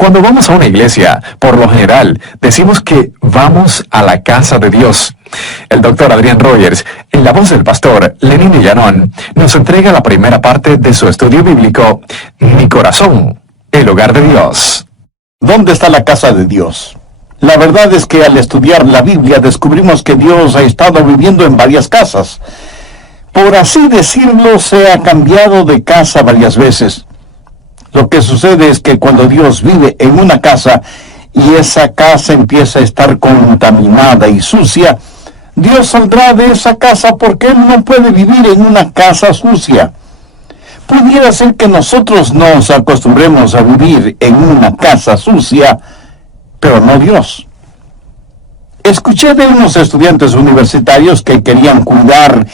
Cuando vamos a una iglesia, por lo general, decimos que vamos a la casa de Dios. El doctor Adrián Rogers, en la voz del pastor Lenín Villanón, nos entrega la primera parte de su estudio bíblico, Mi corazón, el hogar de Dios. ¿Dónde está la casa de Dios? La verdad es que al estudiar la Biblia descubrimos que Dios ha estado viviendo en varias casas. Por así decirlo, se ha cambiado de casa varias veces. Lo que sucede es que cuando Dios vive en una casa y esa casa empieza a estar contaminada y sucia, Dios saldrá de esa casa porque Él no puede vivir en una casa sucia. Pudiera ser que nosotros nos acostumbremos a vivir en una casa sucia, pero no Dios. Escuché de unos estudiantes universitarios que querían cuidar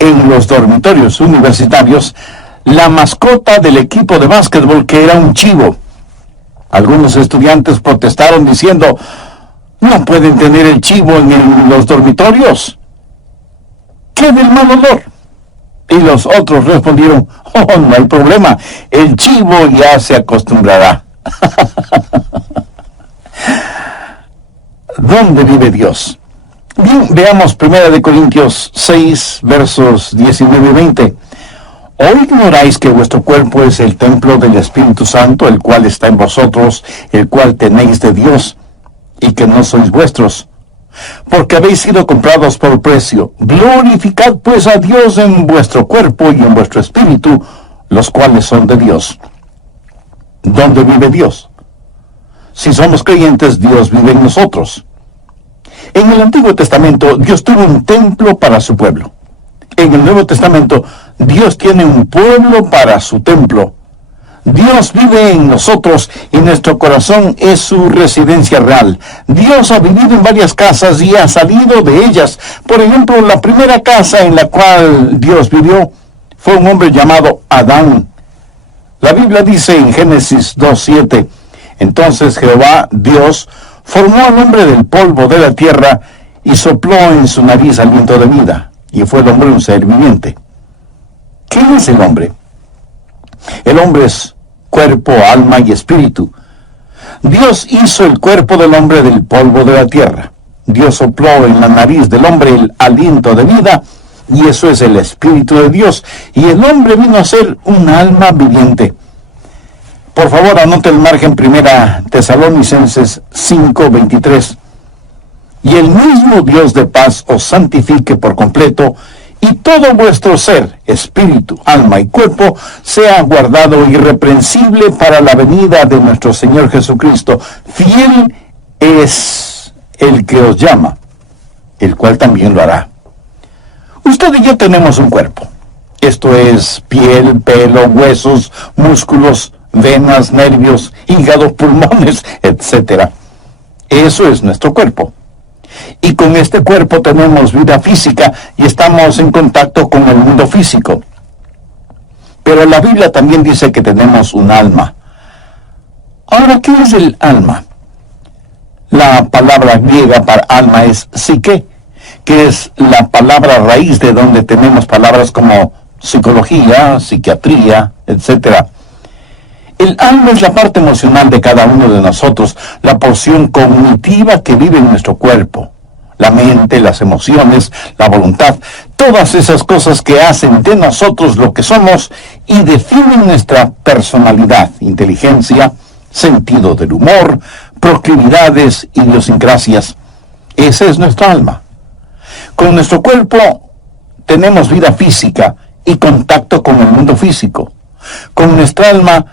en los dormitorios universitarios la mascota del equipo de básquetbol, que era un chivo. Algunos estudiantes protestaron diciendo: no pueden tener el chivo en los dormitorios. ¿Qué del mal olor? Y los otros respondieron: oh, no hay problema, el chivo ya se acostumbrará. ¿Dónde vive Dios? Bien, veamos 1 Corintios 6, versos 19 y 20. ¿O ignoráis que vuestro cuerpo es el templo del Espíritu Santo, el cual está en vosotros, el cual tenéis de Dios, y que no sois vuestros? Porque habéis sido comprados por precio. Glorificad pues a Dios en vuestro cuerpo y en vuestro espíritu, los cuales son de Dios. ¿Dónde vive Dios? Si somos creyentes, Dios vive en nosotros. En el Antiguo Testamento, Dios tuvo un templo para su pueblo. En el Nuevo Testamento, Dios tiene un pueblo para su templo. Dios vive en nosotros y nuestro corazón es su residencia real. Dios ha vivido en varias casas y ha salido de ellas. Por ejemplo, la primera casa en la cual Dios vivió fue un hombre llamado Adán. La Biblia dice en Génesis 2:7, entonces Jehová, Dios, formó al hombre del polvo de la tierra y sopló en su nariz aliento de vida, y fue el hombre un ser viviente. ¿Qué es el hombre? El hombre es cuerpo, alma y espíritu. Dios hizo el cuerpo del hombre del polvo de la tierra. Dios sopló en la nariz del hombre el aliento de vida, y eso es el Espíritu de Dios. Y el hombre vino a ser un alma viviente. Por favor, anote el margen 1 Tesalonicenses 5:23. Y el mismo Dios de paz os santifique por completo, y todo vuestro ser, espíritu, alma y cuerpo, sea guardado irreprensible para la venida de nuestro Señor Jesucristo. Fiel es el que os llama, el cual también lo hará. Usted y yo tenemos un cuerpo. Esto es piel, pelo, huesos, músculos, venas, nervios, hígado, pulmones, etc. Eso es nuestro cuerpo. Y con este cuerpo tenemos vida física y estamos en contacto con el mundo físico. Pero la Biblia también dice que tenemos un alma. Ahora, ¿qué es el alma? La palabra griega para alma es psique, que es la palabra raíz de donde tenemos palabras como psicología, psiquiatría, etc. El alma es la parte emocional de cada uno de nosotros, la porción cognitiva que vive en nuestro cuerpo. La mente, las emociones, la voluntad, todas esas cosas que hacen de nosotros lo que somos y definen nuestra personalidad, inteligencia, sentido del humor, proclividades, idiosincrasias. Esa es nuestra alma. Con nuestro cuerpo tenemos vida física y contacto con el mundo físico. Con nuestra alma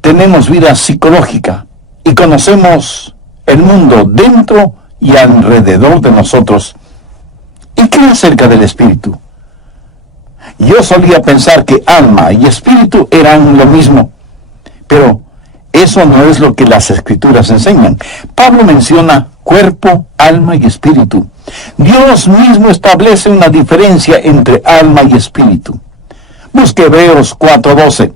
tenemos vida psicológica y conocemos el mundo dentro y alrededor de nosotros. ¿Y qué acerca del espíritu? Yo solía pensar que alma y espíritu eran lo mismo, pero eso no es lo que las Escrituras enseñan. Pablo menciona cuerpo, alma y espíritu. Dios mismo establece una diferencia entre alma y espíritu. Busque Hebreos 4:12.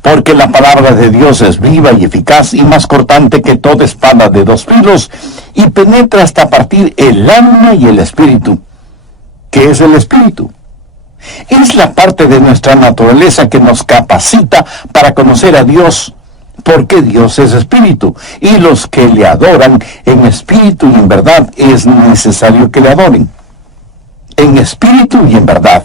Porque la palabra de Dios es viva y eficaz y más cortante que toda espada de 2 filos, y penetra hasta partir el alma y el espíritu. ¿Qué es el espíritu? Es la parte de nuestra naturaleza que nos capacita para conocer a Dios, porque Dios es espíritu, y los que le adoran en espíritu y en verdad es necesario que le adoren. En espíritu y en verdad.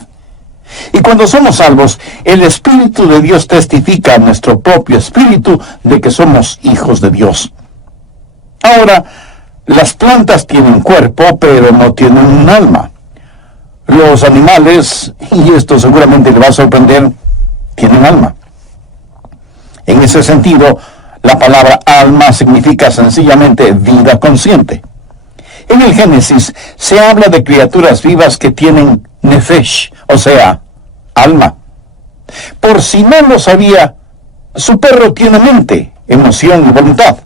Y cuando somos salvos, el Espíritu de Dios testifica a nuestro propio espíritu de que somos hijos de Dios. Ahora, las plantas tienen cuerpo, pero no tienen un alma. Los animales, y esto seguramente le va a sorprender, tienen alma. En ese sentido, la palabra alma significa sencillamente vida consciente. En el Génesis se habla de criaturas vivas que tienen nefesh, o sea, alma. Por si no lo sabía, su perro tiene mente, emoción y voluntad.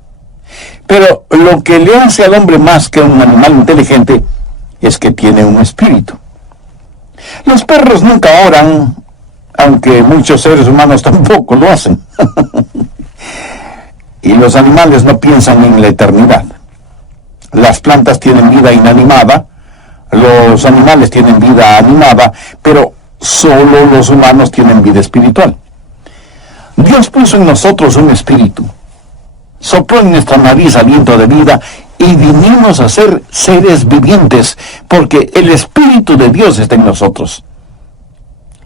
Pero lo que le hace al hombre más que un animal inteligente es que tiene un espíritu. Los perros nunca oran, aunque muchos seres humanos tampoco lo hacen. Y los animales no piensan en la eternidad. Las plantas tienen vida inanimada, los animales tienen vida animada, pero solo los humanos tienen vida espiritual. Dios puso en nosotros un espíritu, sopló en nuestra nariz aliento de vida y vinimos a ser seres vivientes, porque el Espíritu de Dios está en nosotros.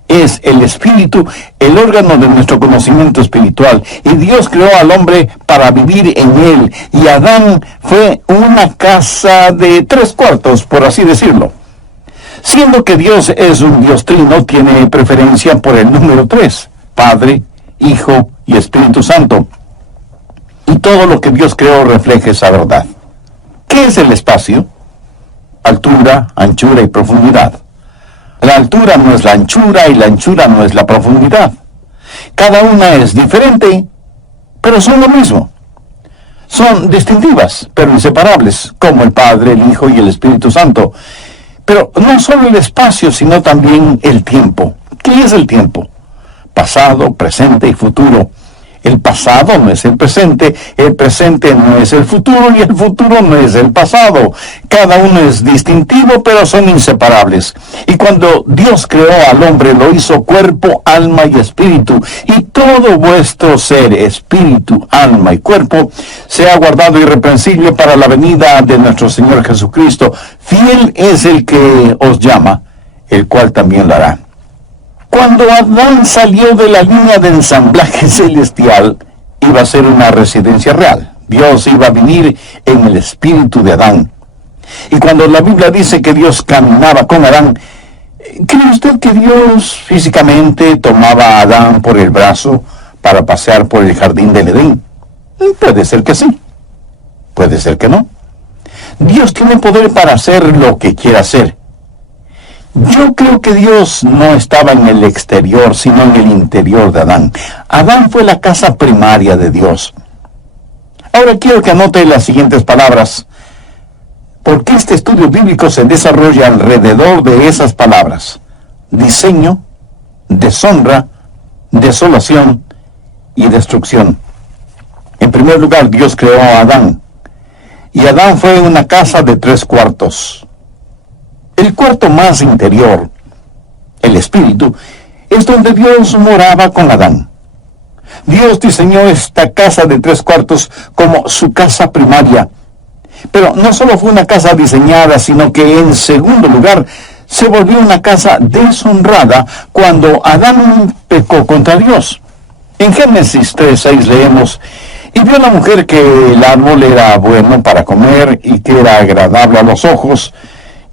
Es el Espíritu el órgano de nuestro conocimiento espiritual, y Dios creó al hombre para vivir en él, y Adán fue una casa de 3/4, por así decirlo. Siendo que Dios es un Dios trino, tiene preferencia por el número 3, Padre, Hijo y Espíritu Santo. Y todo lo que Dios creó refleja esa verdad. ¿Qué es el espacio? Altura, anchura y profundidad. La altura no es la anchura y la anchura no es la profundidad. Cada una es diferente, pero son lo mismo. Son distintivas, pero inseparables, como el Padre, el Hijo y el Espíritu Santo. Pero no solo el espacio, sino también el tiempo. ¿Qué es el tiempo? Pasado, presente y futuro. El pasado no es el presente no es el futuro y el futuro no es el pasado. Cada uno es distintivo, pero son inseparables. Y cuando Dios creó al hombre, lo hizo cuerpo, alma y espíritu. Y todo vuestro ser, espíritu, alma y cuerpo, sea guardado irreprensible para la venida de nuestro Señor Jesucristo. Fiel es el que os llama, el cual también lo hará. Cuando Adán salió de la línea de ensamblaje celestial, iba a ser una residencia real. Dios iba a vivir en el espíritu de Adán. Y cuando la Biblia dice que Dios caminaba con Adán, ¿cree usted que Dios físicamente tomaba a Adán por el brazo para pasear por el jardín del Edén? Puede ser que sí, puede ser que no. Dios tiene poder para hacer lo que quiera hacer. Yo creo que Dios no estaba en el exterior, sino en el interior de Adán. Adán fue la casa primaria de Dios. Ahora quiero que anote las siguientes palabras, porque este estudio bíblico se desarrolla alrededor de esas palabras: diseño, deshonra, desolación y destrucción. En primer lugar, Dios creó a Adán, y Adán fue una casa de 3/4. El cuarto más interior, el espíritu, es donde Dios moraba con Adán. Dios diseñó esta casa de 3/4 como su casa primaria. Pero no solo fue una casa diseñada, sino que en segundo lugar se volvió una casa deshonrada cuando Adán pecó contra Dios. En Génesis 3:6 leemos: y vio la mujer que el árbol era bueno para comer y que era agradable a los ojos,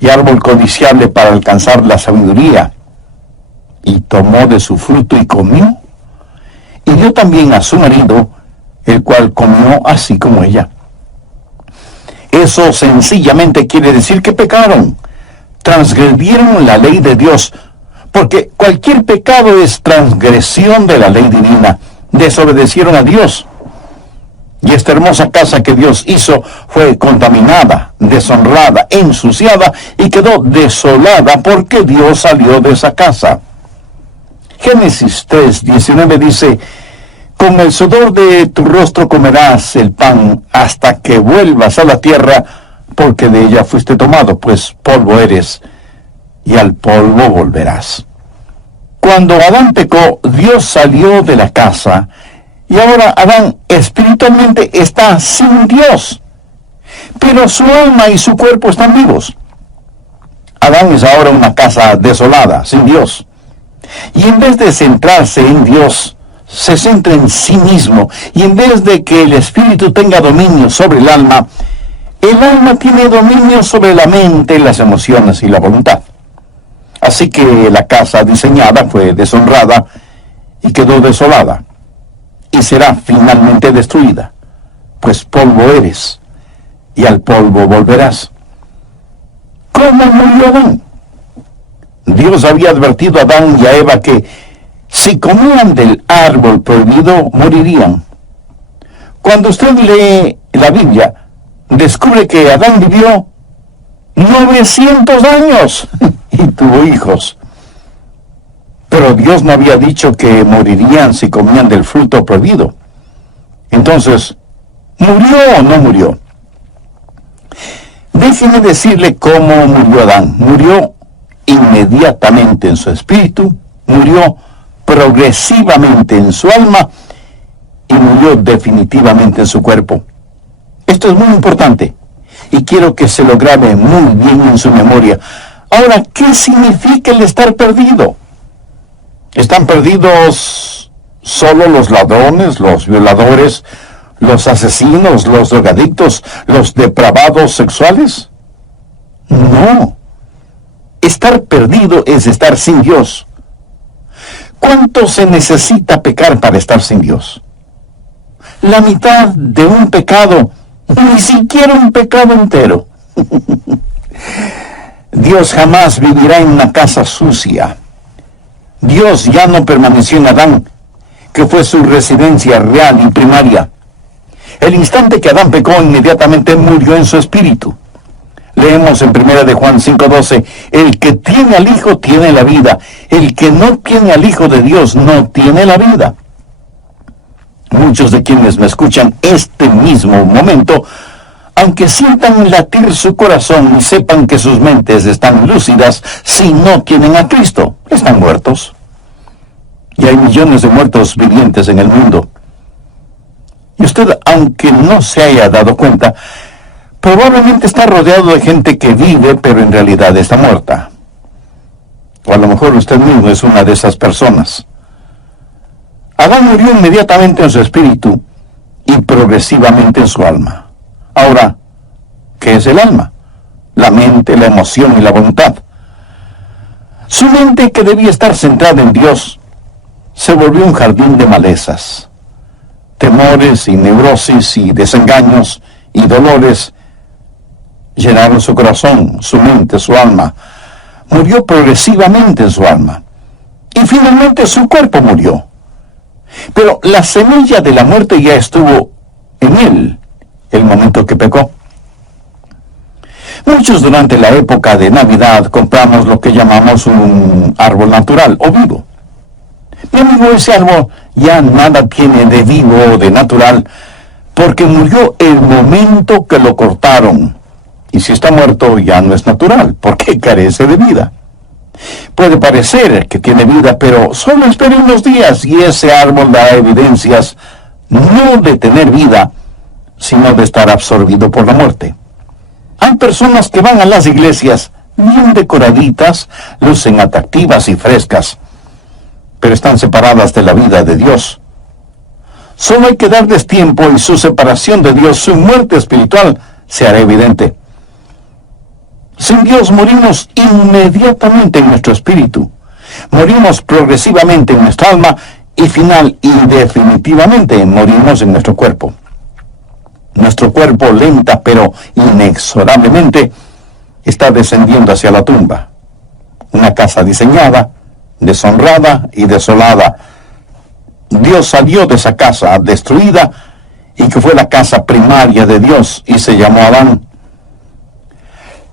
y árbol codiciable para alcanzar la sabiduría. Y tomó de su fruto y comió, y dio también a su marido, el cual comió así como ella. Eso sencillamente quiere decir que pecaron, transgredieron la ley de Dios, porque cualquier pecado es transgresión de la ley divina. Desobedecieron a Dios. Y esta hermosa casa que Dios hizo fue contaminada, deshonrada, ensuciada y quedó desolada porque Dios salió de esa casa. Génesis 3:19 dice: con el sudor de tu rostro comerás el pan hasta que vuelvas a la tierra, porque de ella fuiste tomado, pues polvo eres, y al polvo volverás. Cuando Adán pecó, Dios salió de la casa, Y ahora Adán espiritualmente está sin Dios, pero su alma y su cuerpo están vivos. Adán es ahora una casa desolada, sin Dios. Y en vez de centrarse en Dios, se centra en sí mismo. Y en vez de que el espíritu tenga dominio sobre el alma tiene dominio sobre la mente, las emociones y la voluntad. Así que la casa diseñada fue deshonrada y quedó desolada. Y será finalmente destruida, pues polvo eres, y al polvo volverás. ¿Cómo murió Adán? Dios había advertido a Adán y a Eva que si comían del árbol prohibido, morirían. Cuando usted lee la Biblia, descubre que Adán vivió 900 años y tuvo hijos. Pero Dios no había dicho que morirían si comían del fruto prohibido. Entonces, ¿murió o no murió? Déjeme decirle cómo murió Adán. Murió inmediatamente en su espíritu, murió progresivamente en su alma y murió definitivamente en su cuerpo. Esto es muy importante y quiero que se lo grabe muy bien en su memoria. Ahora, ¿qué significa el estar perdido? ¿Están perdidos solo los ladrones, los violadores, los asesinos, los drogadictos, los depravados sexuales? No. Estar perdido es estar sin Dios. ¿Cuánto se necesita pecar para estar sin Dios? La mitad de un pecado, ni siquiera un pecado entero. Dios jamás vivirá en una casa sucia. Dios ya no permaneció en Adán, que fue su residencia real y primaria. El instante que Adán pecó, inmediatamente murió en su espíritu. Leemos en 1 de Juan 5:12, el que tiene al Hijo tiene la vida, el que no tiene al Hijo de Dios no tiene la vida. Muchos de quienes me escuchan este mismo momento, aunque sientan latir su corazón y sepan que sus mentes están lúcidas, si no tienen a Cristo, están muertos. Y hay millones de muertos vivientes en el mundo. Y usted, aunque no se haya dado cuenta, probablemente está rodeado de gente que vive, pero en realidad está muerta. O a lo mejor usted mismo es una de esas personas. Adán murió inmediatamente en su espíritu y progresivamente en su alma. Ahora, ¿qué es el alma? La mente, la emoción y la voluntad. Su mente, que debía estar centrada en Dios, se volvió un jardín de malezas. Temores y neurosis y desengaños y dolores llenaron su corazón, su mente, su alma. Murió progresivamente en su alma. Y finalmente su cuerpo murió. Pero la semilla de la muerte ya estuvo en él el momento que pecó. Muchos durante la época de Navidad compramos lo que llamamos un árbol natural o vivo. Mi amigo, ese árbol ya nada tiene de vivo o de natural, porque murió el momento que lo cortaron. Y si está muerto ya no es natural, porque carece de vida. Puede parecer que tiene vida, pero solo espere unos días y ese árbol da evidencias no de tener vida, sino de estar absorbido por la muerte. Hay personas que van a las iglesias bien decoraditas, lucen atractivas y frescas, pero están separadas de la vida de Dios. Solo hay que darles tiempo y su separación de Dios, su muerte espiritual, se hará evidente. Sin Dios morimos inmediatamente en nuestro espíritu, morimos progresivamente en nuestra alma y final y definitivamente morimos en nuestro cuerpo. Nuestro cuerpo lenta pero inexorablemente está descendiendo hacia la tumba. Una casa diseñada, deshonrada y desolada. Dios salió de esa casa destruida y que fue la casa primaria de Dios y se llamó Adán.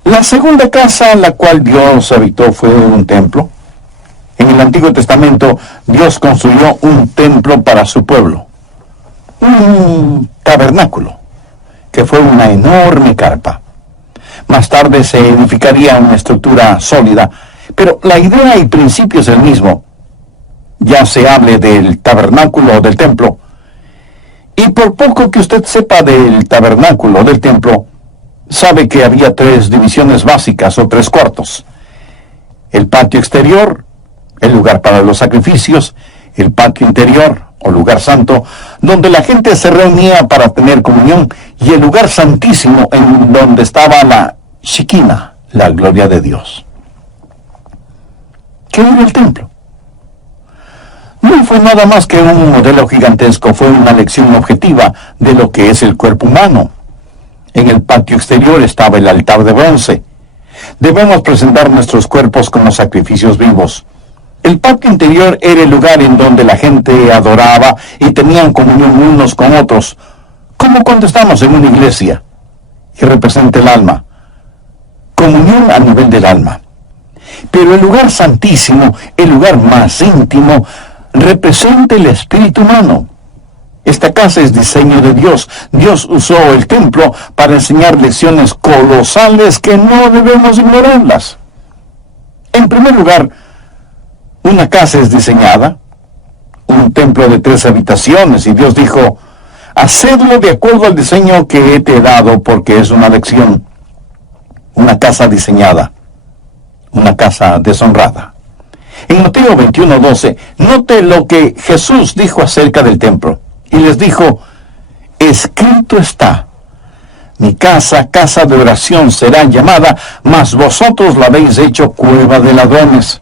La segunda casa en la cual Dios habitó fue un templo. En el Antiguo Testamento Dios construyó un templo para su pueblo, un tabernáculo, que fue una enorme carpa. Más tarde se edificaría una estructura sólida, pero la idea y principio es el mismo. Ya se hable del tabernáculo o del templo, Y por poco que usted sepa del tabernáculo, del templo, sabe que había 3 divisiones básicas o 3 cuartos. El patio exterior, el lugar para los sacrificios, el patio interior o lugar santo, donde la gente se reunía para tener comunión, y el lugar santísimo en donde estaba la Shekinah, la gloria de Dios. ¿Qué era el templo? No fue nada más que un modelo gigantesco, fue una lección objetiva de lo que es el cuerpo humano. En el patio exterior estaba el altar de bronce. Debemos presentar nuestros cuerpos como sacrificios vivos. El patio interior era el lugar en donde la gente adoraba y tenían comunión unos con otros, como cuando estamos en una iglesia, y representa el alma. Comunión a nivel del alma. Pero el lugar santísimo, el lugar más íntimo, representa el espíritu humano. Esta casa es diseño de Dios. Dios usó el templo para enseñar lecciones colosales que no debemos ignorarlas. En primer lugar, una casa es diseñada, un templo de 3 habitaciones, y Dios dijo, hacedlo de acuerdo al diseño que te he dado, porque es una lección. Una casa diseñada, una casa deshonrada. En Mateo 21:12, note lo que Jesús dijo acerca del templo. Y les dijo, escrito está, mi casa, casa de oración será llamada, mas vosotros la habéis hecho cueva de ladrones.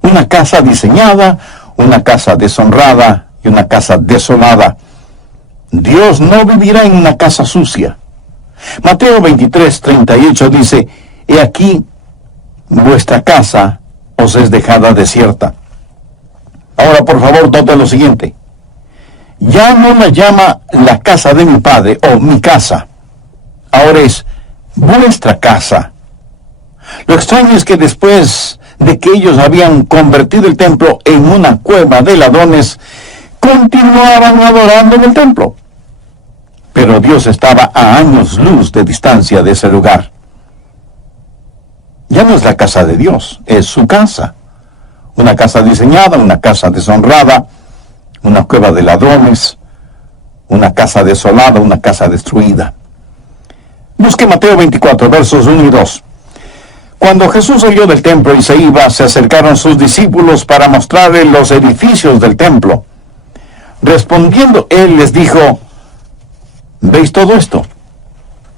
Una casa diseñada, una casa deshonrada y una casa desolada. Dios no vivirá en una casa sucia. Mateo 23:38 dice, he aquí, vuestra casa os es dejada desierta. Ahora, por favor, note lo siguiente. Ya no la llama la casa de mi padre o mi casa. Ahora es vuestra casa. Lo extraño es que después de que ellos habían convertido el templo en una cueva de ladrones, continuaban adorando en el templo. Pero Dios estaba a años luz de distancia de ese lugar. Ya no es la casa de Dios, es su casa. Una casa diseñada, una casa deshonrada, una cueva de ladrones, una casa desolada, una casa destruida. Busque Mateo 24, versos 1 y 2. Cuando Jesús salió del templo y se iba, se acercaron sus discípulos para mostrarle los edificios del templo. Respondiendo él les dijo, ¿veis todo esto?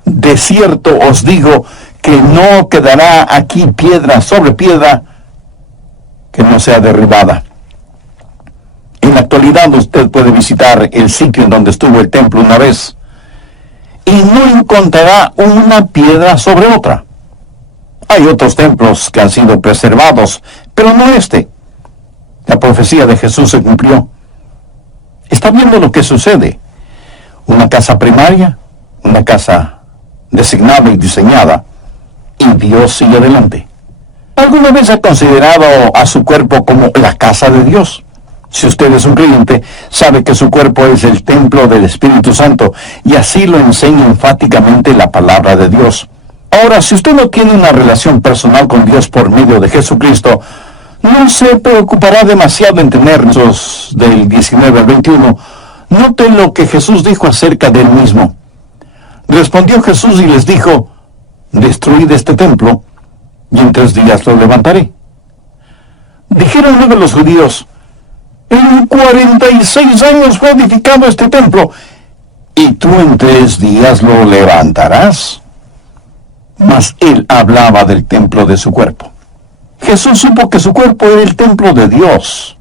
De cierto os digo que no quedará aquí piedra sobre piedra que no sea derribada. En la actualidad usted puede visitar el sitio en donde estuvo el templo una vez y no encontrará una piedra sobre otra. Hay otros templos que han sido preservados, pero no este. La profecía de Jesús se cumplió. Está viendo lo que sucede. Una casa primaria, una casa designada y diseñada, y Dios sigue adelante. ¿Alguna vez ha considerado a su cuerpo como la casa de Dios? Si usted es un creyente, sabe que su cuerpo es el templo del Espíritu Santo, y así lo enseña enfáticamente la palabra de Dios. Ahora, si usted no tiene una relación personal con Dios por medio de Jesucristo, no se preocupará demasiado en tener esos del 19 al 21. Note lo que Jesús dijo acerca de él mismo. Respondió Jesús y les dijo, destruid este templo, y en 3 días lo levantaré. Dijeron luego los judíos, en 46 años fue edificado este templo, y tú en 3 días lo levantarás. Mas él hablaba del templo de su cuerpo. Jesús supo que su cuerpo era el templo de Dios,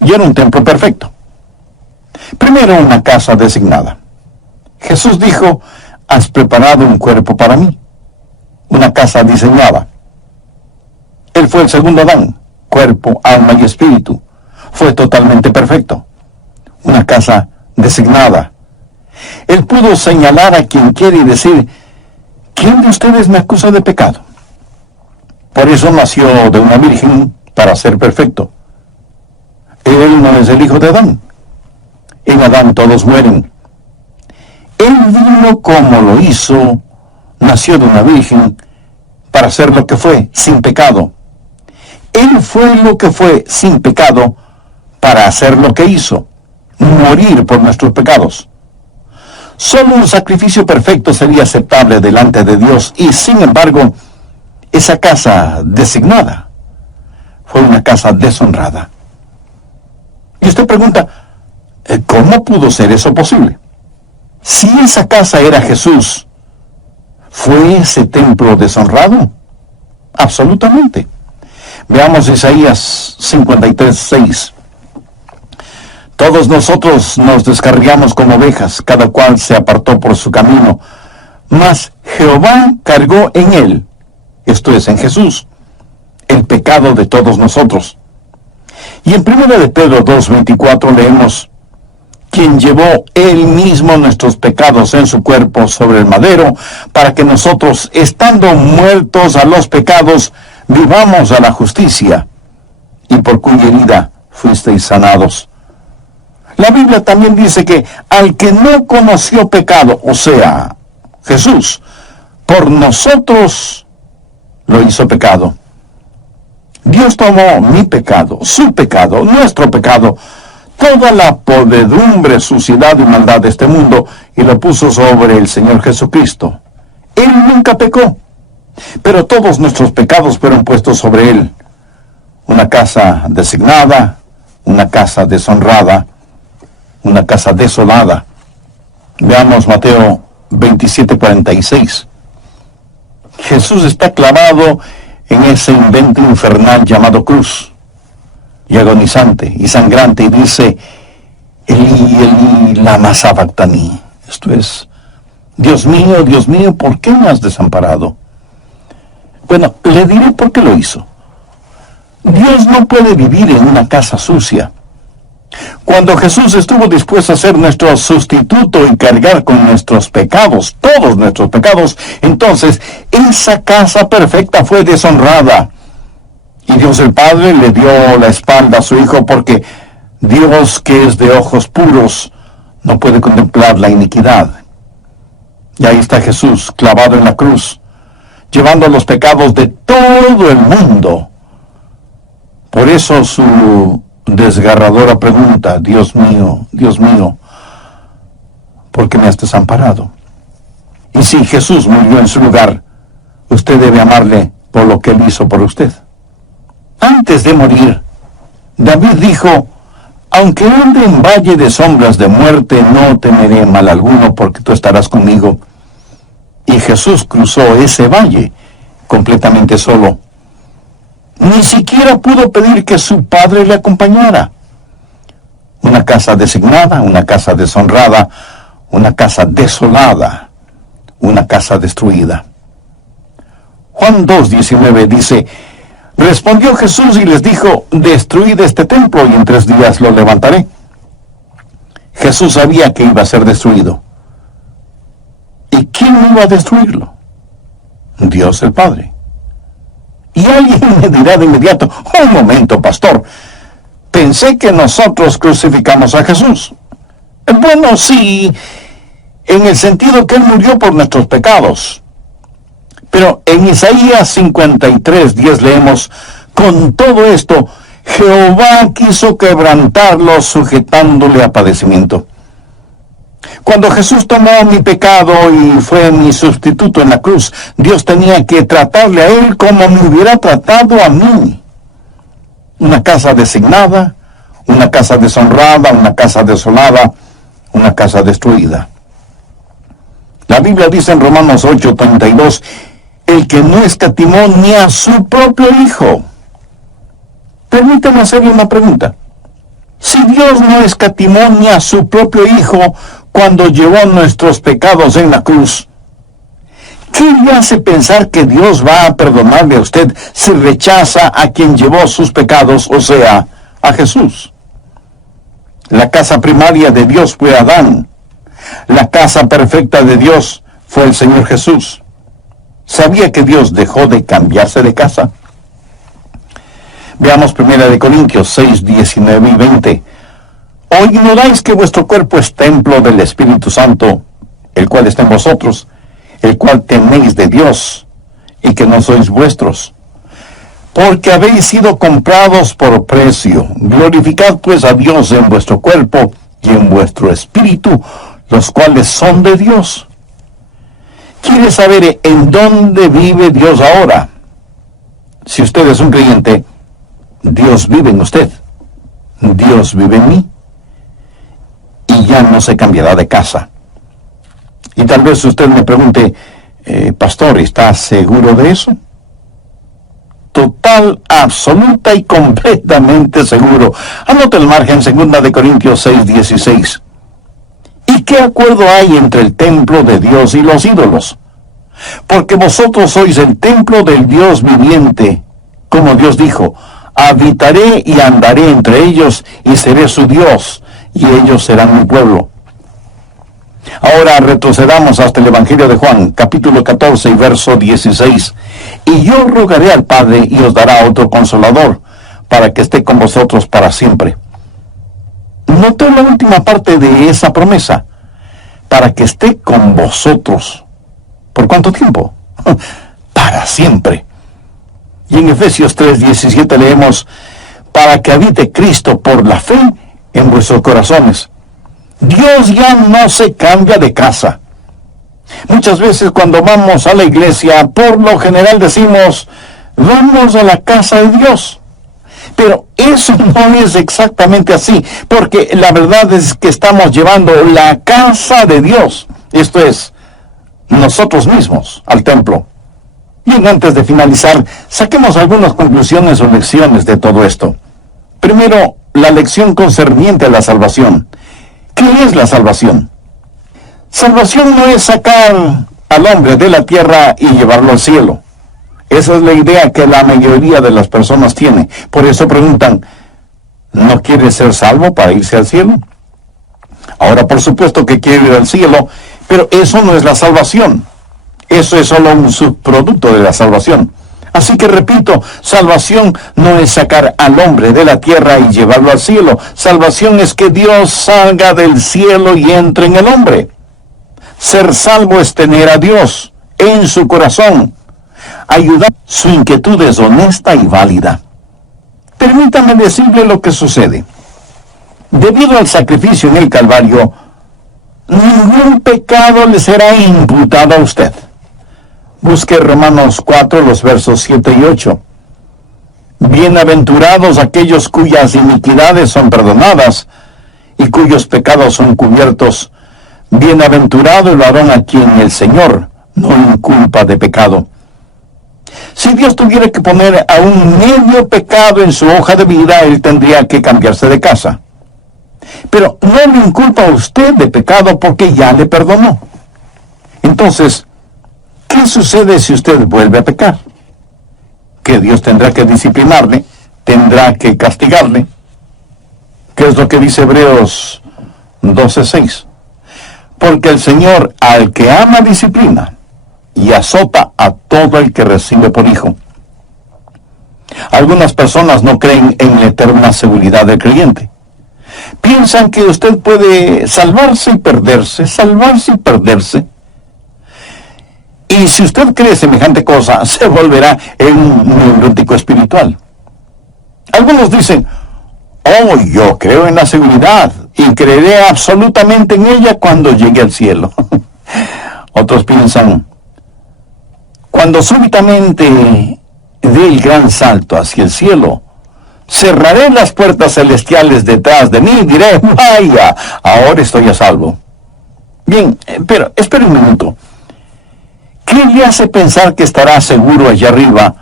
y era un templo perfecto. Primero, una casa designada. Jesús dijo, has preparado un cuerpo para mí, una casa diseñada. Él fue el segundo Adán, cuerpo, alma y espíritu. Fue totalmente perfecto. Una casa designada. Él pudo señalar a quien quiere y decir, ¿quién de ustedes me acusa de pecado? Por eso nació de una virgen para ser perfecto. Él no es el hijo de Adán. En Adán todos mueren. Él vino como lo hizo, nació de una virgen para ser lo que fue, sin pecado. Él fue lo que fue, sin pecado, para hacer lo que hizo, morir por nuestros pecados. Solo un sacrificio perfecto sería aceptable delante de Dios, y sin embargo, esa casa designada fue una casa deshonrada. Y usted pregunta, ¿cómo pudo ser eso posible? Si esa casa era Jesús, ¿fue ese templo deshonrado? Absolutamente. Veamos Isaías 53:6. Todos nosotros nos descarriamos como ovejas, cada cual se apartó por su camino, mas Jehová cargó en él, esto es, en Jesús, el pecado de todos nosotros. Y en 1 de Pedro 2:24 leemos, quien llevó él mismo nuestros pecados en su cuerpo sobre el madero, para que nosotros, estando muertos a los pecados, vivamos a la justicia, y por cuya herida fuisteis sanados. La Biblia también dice que al que no conoció pecado, o sea, Jesús, por nosotros lo hizo pecado. Dios tomó mi pecado, su pecado, nuestro pecado, toda la podredumbre, suciedad y maldad de este mundo, y lo puso sobre el Señor Jesucristo. Él nunca pecó, pero todos nuestros pecados fueron puestos sobre Él. Una casa designada, una casa deshonrada, una casa desolada. Veamos Mateo 27:46. Jesús está clavado en ese invento infernal llamado cruz, y agonizante y sangrante, y dice, Elí, Elí, lama sabactani. Esto es, Dios mío, ¿por qué me has desamparado? Bueno, le diré por qué lo hizo. Dios no puede vivir en una casa sucia. Cuando Jesús estuvo dispuesto a ser nuestro sustituto y cargar con nuestros pecados, todos nuestros pecados, entonces esa casa perfecta fue deshonrada. Y Dios el Padre le dio la espalda a su Hijo, porque Dios, que es de ojos puros, no puede contemplar la iniquidad. Y ahí está Jesús clavado en la cruz, llevando los pecados de todo el mundo. Por eso su desgarradora pregunta, Dios mío, ¿por qué me has desamparado? Y si Jesús murió en su lugar, usted debe amarle por lo que Él hizo por usted. Antes de morir, David dijo, aunque ande en valle de sombras de muerte, no temeré mal alguno, porque tú estarás conmigo. Y Jesús cruzó ese valle completamente solo. Ni siquiera pudo pedir que su Padre le acompañara. Una casa designada, una casa deshonrada, una casa desolada, una casa destruida. Juan 2:19 dice, respondió Jesús y les dijo, destruid este templo y en 3 días lo levantaré. Jesús sabía que iba a ser destruido. ¿Y quién iba a destruirlo? Dios el Padre. Y alguien me dirá de inmediato, un momento, pastor, pensé que nosotros crucificamos a Jesús. Bueno, sí, en el sentido que Él murió por nuestros pecados. Pero en Isaías 53:10 leemos, con todo esto, Jehová quiso quebrantarlo sujetándole a padecimiento. Cuando Jesús tomó mi pecado y fue mi sustituto en la cruz, Dios tenía que tratarle a Él como me hubiera tratado a mí. Una casa designada, una casa deshonrada, una casa desolada, una casa destruida. La Biblia dice en Romanos 8:32, el que no escatimó ni a su propio Hijo. Permítame hacerle una pregunta. Si Dios no escatimó ni a su propio Hijo cuando llevó nuestros pecados en la cruz, ¿qué le hace pensar que Dios va a perdonarle a usted si rechaza a quien llevó sus pecados, o sea, a Jesús? La casa primaria de Dios fue Adán. La casa perfecta de Dios fue el Señor Jesús. ¿Sabía que Dios dejó de cambiarse de casa? Veamos 1 Corintios 6, 19 y 20. ¿O ignoráis que vuestro cuerpo es templo del Espíritu Santo, el cual está en vosotros, el cual tenéis de Dios, y que no sois vuestros? Porque habéis sido comprados por precio. Glorificad pues a Dios en vuestro cuerpo y en vuestro espíritu, los cuales son de Dios. ¿Quiere saber en dónde vive Dios ahora? Si usted es un creyente, Dios vive en usted. Dios vive en mí. Y ya no se cambiará de casa. Y tal vez usted me pregunte, pastor, ¿está seguro de eso? Total, absoluta y completamente seguro. Anote el margen, 2 Corintios 6:16. ¿Y qué acuerdo hay entre el templo de Dios y los ídolos? Porque vosotros sois el templo del Dios viviente. Como Dios dijo, habitaré y andaré entre ellos y seré su Dios, y ellos serán mi pueblo. Ahora retrocedamos hasta el Evangelio de Juan, capítulo 14 y verso 16. Y yo rogaré al Padre y os dará otro consolador, para que esté con vosotros para siempre. Note la última parte de esa promesa, para que esté con vosotros. ¿Por cuánto tiempo? Para siempre. Y en Efesios 3:17 leemos, para que habite Cristo por la fe en vuestros corazones. Dios ya no se cambia de casa. Muchas veces cuando vamos a la iglesia, por lo general decimos, vamos a la casa de Dios. Pero eso no es exactamente así, porque la verdad es que estamos llevando la casa de Dios, esto es, nosotros mismos, al templo. Bien, antes de finalizar, saquemos algunas conclusiones o lecciones de todo esto. Primero, la lección concerniente a la salvación. ¿Qué es la salvación? Salvación no es sacar al hombre de la tierra y llevarlo al cielo. Esa es la idea que la mayoría de las personas tiene. Por eso preguntan, ¿no quiere ser salvo para irse al cielo? Ahora, por supuesto que quiere ir al cielo, pero eso no es la salvación. Eso es solo un subproducto de la salvación. Así que repito, salvación no es sacar al hombre de la tierra y llevarlo al cielo. Salvación es que Dios salga del cielo y entre en el hombre. Ser salvo es tener a Dios en su corazón. Ayudar. Su inquietud es honesta y válida. Permítame decirle lo que sucede. Debido al sacrificio en el Calvario, ningún pecado le será imputado a usted. Busque Romanos 4, los versos 7 y 8. Bienaventurados aquellos cuyas iniquidades son perdonadas y cuyos pecados son cubiertos. Bienaventurado el varón a quien el Señor no inculpa de pecado. Si Dios tuviera que poner a un medio pecado en su hoja de vida, él tendría que cambiarse de casa. Pero no le inculpa a usted de pecado porque ya le perdonó. Entonces, ¿qué sucede si usted vuelve a pecar? Que Dios tendrá que disciplinarle, tendrá que castigarle. ¿Qué es lo que dice Hebreos 12:6? Porque el Señor al que ama disciplina y azota a todo el que recibe por hijo. Algunas personas no creen en la eterna seguridad del creyente. Piensan que usted puede salvarse y perderse, salvarse y perderse. Y si usted cree semejante cosa, se volverá en un neurótico espiritual. Algunos dicen, oh, yo creo en la seguridad y creeré absolutamente en ella cuando llegue al cielo. Otros piensan, cuando súbitamente dé el gran salto hacia el cielo, cerraré las puertas celestiales detrás de mí y diré, vaya, ahora estoy a salvo. Bien, pero espere un minuto. ¿Qué le hace pensar que estará seguro allá arriba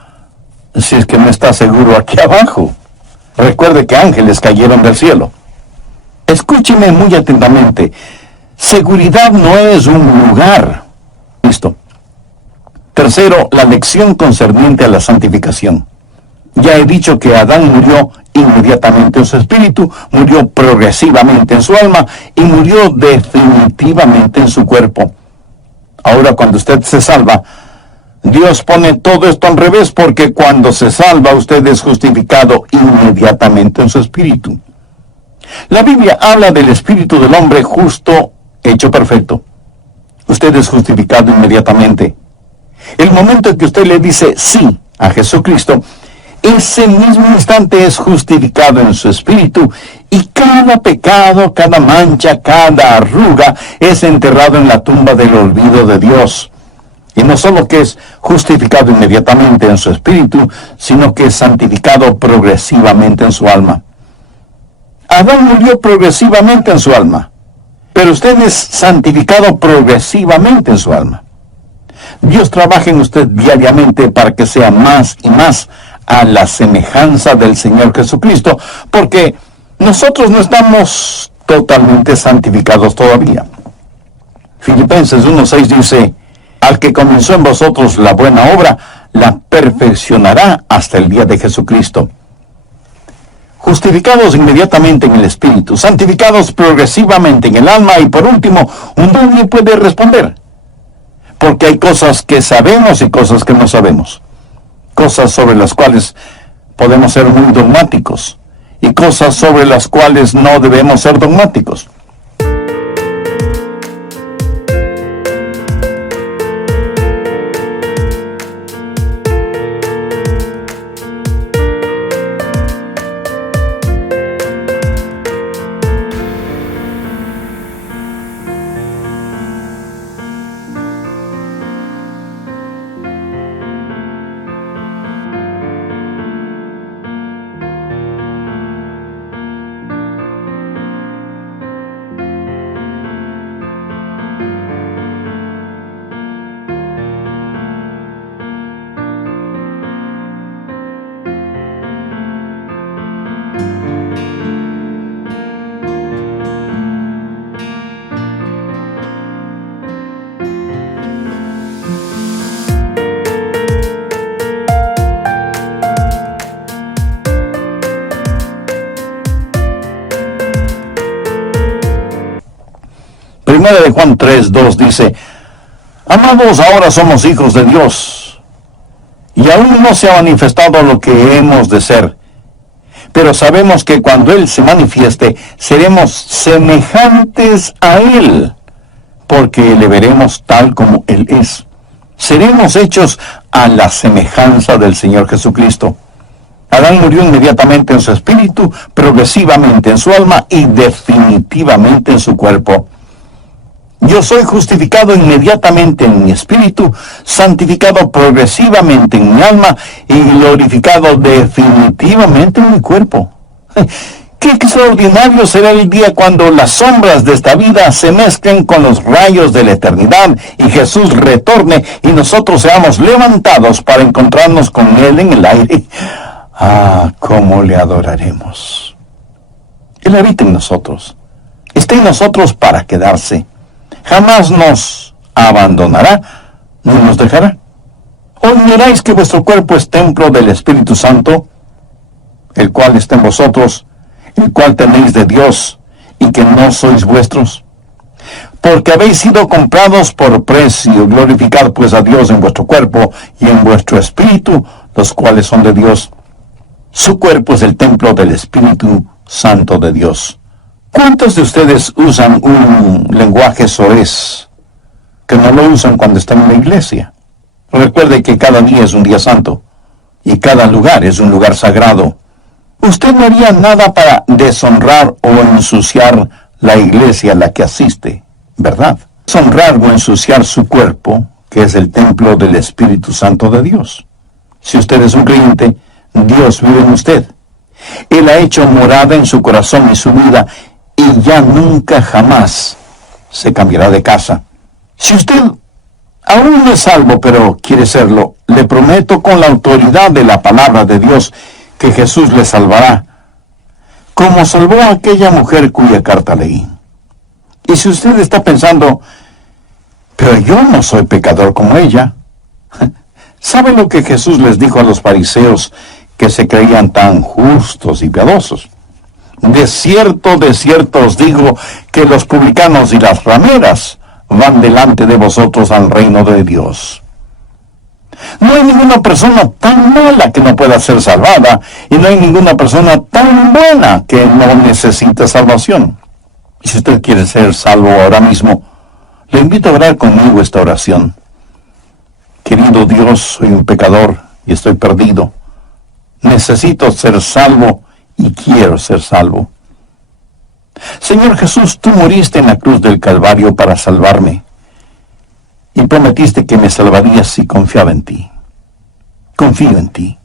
si es que no está seguro aquí abajo? Recuerde que ángeles cayeron del cielo. Escúcheme muy atentamente. Seguridad no es un lugar. Listo. Tercero, la lección concerniente a la santificación. Ya he dicho que Adán murió inmediatamente en su espíritu, murió progresivamente en su alma y murió definitivamente en su cuerpo. Ahora cuando usted se salva, Dios pone todo esto al revés, porque cuando se salva usted es justificado inmediatamente en su espíritu. La Biblia habla del espíritu del hombre justo, hecho perfecto. Usted es justificado inmediatamente. El momento en que usted le dice sí a Jesucristo, ese mismo instante es justificado en su espíritu, y cada pecado, cada mancha, cada arruga es enterrado en la tumba del olvido de Dios. Y no solo que es justificado inmediatamente en su espíritu, sino que es santificado progresivamente en su alma. Adán murió progresivamente en su alma, pero usted es santificado progresivamente en su alma. Dios trabaja en usted diariamente para que sea más y más a la semejanza del Señor Jesucristo, porque nosotros no estamos totalmente santificados todavía. Filipenses 1:6 dice: al que comenzó en vosotros la buena obra, la perfeccionará hasta el día de Jesucristo. Justificados inmediatamente en el Espíritu, santificados progresivamente en el alma, y por último, nadie puede responder. Porque hay cosas que sabemos y cosas que no sabemos. Cosas sobre las cuales podemos ser muy dogmáticos, y cosas sobre las cuales no debemos ser dogmáticos. Primera de Juan 3:2 dice: amados, ahora somos hijos de Dios, y aún no se ha manifestado lo que hemos de ser, pero sabemos que cuando Él se manifieste, seremos semejantes a Él, porque le veremos tal como Él es. Seremos hechos a la semejanza del Señor Jesucristo. Adán murió inmediatamente en su espíritu, progresivamente en su alma y definitivamente en su cuerpo. Yo soy justificado inmediatamente en mi espíritu, santificado progresivamente en mi alma y glorificado definitivamente en mi cuerpo. ¡Qué extraordinario será el día cuando las sombras de esta vida se mezclen con los rayos de la eternidad y Jesús retorne y nosotros seamos levantados para encontrarnos con Él en el aire! ¡Ah, cómo le adoraremos! Él habita en nosotros. Está en nosotros para quedarse. Jamás nos abandonará, ni nos dejará. Hoy miráis que vuestro cuerpo es templo del Espíritu Santo, el cual está en vosotros, el cual tenéis de Dios, y que no sois vuestros. Porque habéis sido comprados por precio. Glorificad pues a Dios en vuestro cuerpo y en vuestro espíritu, los cuales son de Dios. Su cuerpo es el templo del Espíritu Santo de Dios. ¿Cuántos de ustedes usan un lenguaje soez que no lo usan cuando están en la iglesia? Recuerde que cada día es un día santo y cada lugar es un lugar sagrado. Usted no haría nada para deshonrar o ensuciar la iglesia a la que asiste, ¿verdad? Deshonrar o ensuciar su cuerpo, que es el templo del Espíritu Santo de Dios. Si usted es un creyente, Dios vive en usted. Él ha hecho morada en su corazón y su vida, y ya nunca jamás se cambiará de casa. Si usted aún no es salvo, pero quiere serlo, le prometo con la autoridad de la palabra de Dios que Jesús le salvará, como salvó a aquella mujer cuya carta leí. Y si usted está pensando, pero yo no soy pecador como ella, ¿sabe lo que Jesús les dijo a los fariseos que se creían tan justos y piadosos? De cierto os digo que los publicanos y las rameras van delante de vosotros al reino de Dios. No hay ninguna persona tan mala que no pueda ser salvada, y no hay ninguna persona tan buena que no necesite salvación. Y si usted quiere ser salvo ahora mismo, le invito a orar conmigo esta oración. Querido Dios, soy un pecador y estoy perdido. necesito ser salvo y quiero ser salvo. Señor Jesús, tú moriste en la cruz del Calvario para salvarme y prometiste que me salvarías si confiaba en ti. Confío en ti.